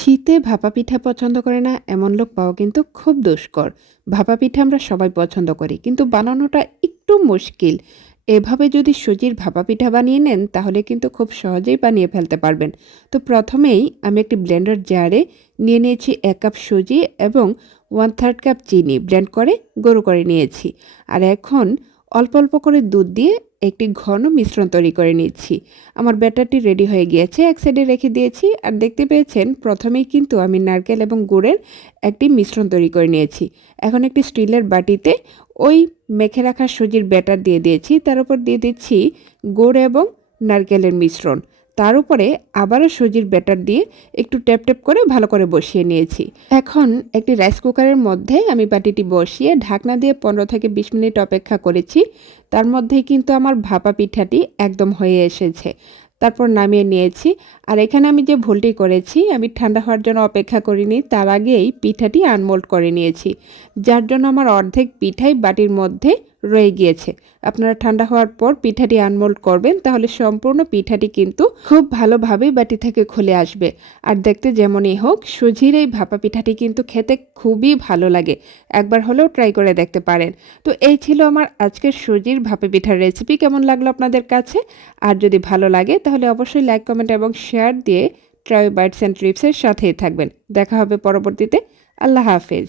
শীতে ভাপা পিঠা পছন্দ করে না এমন লোক পাওয়া কিন্তু খুব দুষ্কর। ভাপা পিঠা আমরা সবাই পছন্দ করি, কিন্তু বানানোটা একটু মুশকিল। এভাবে যদি সুজির ভাপা পিঠা বানিয়ে নেন তাহলে কিন্তু খুব সহজেই বানিয়ে ফেলতে পারবেন। তো প্রথমেই আমি একটি ব্লেন্ডার জারে নিয়ে নিয়েছি 1 কাপ সুজি এবং 1/3 কাপ চিনি ব্লেন্ড করে গুঁড়ো করে নিয়েছি। আর এখন অল্প অল্প করে দুধ দিয়ে একটি ঘন মিশ্রণ তৈরি করে নিচ্ছি। আমার ব্যাটারটি রেডি হয়ে গিয়েছে, এক সাইডে রেখে দিয়েছি। আর দেখতে পেয়েছেন প্রথমেই কিন্তু আমি নারকেল এবং গুড়ের একটি মিশ্রণ তৈরি করে নিয়েছি। এখন একটি স্টিলের বাটিতে ওই মেখে রাখা সুজির ব্যাটার দিয়ে দিয়েছি, তার উপর দিয়ে দিচ্ছি গুড় এবং নারকেলের মিশ্রণ। তার উপরে আবারও সুজির ব্যাটার দিয়ে একটু ট্যাপ ট্যাপ করে ভালো করে বসিয়ে নিয়েছি। এখন একটি রাইস কুকারের মধ্যে আমি বাটিটি বসিয়ে ঢাকনা দিয়ে 15 থেকে 20 মিনিট অপেক্ষা করেছি। তার মধ্যেই কিন্তু আমার ভাপা পিঠাটি একদম হয়ে এসেছে। তারপর নামিয়ে নিয়েছি। আর এখানে আমি যে ভুলটি করেছি, আমি ঠান্ডা হওয়ার জন্য অপেক্ষা করিনি, তার আগেই পিঠাটি আনমোল্ড করে নিয়েছি, যার জন্য আমার অর্ধেক পিঠাই বাটির মধ্যে রয়ে গিয়েছে। আপনারা ঠান্ডা হওয়ার পর পিঠাটি আনমোল্ড করবেন, তাহলে সম্পূর্ণ পিঠাটি কিন্তু খুব ভালোভাবে বাটি থেকে খুলে আসবে। আর দেখতে যেমনই হোক, সুজির এই ভাপা পিঠাটি কিন্তু খেতে খুবই ভালো লাগে। একবার হলেও ট্রাই করে দেখতে পারেন। তো এই ছিল আমার আজকের সুজির ভাপা পিঠার রেসিপি। কেমন লাগলো আপনাদের কাছে? আর যদি ভালো লাগে তাহলে অবশ্যই লাইক, কমেন্ট এবং শেয়ার দিয়ে ট্রাই বাইটস অ্যান্ড ট্রিপসের সাথেই থাকবেন। দেখা হবে পরবর্তীতে। আল্লাহ হাফেজ।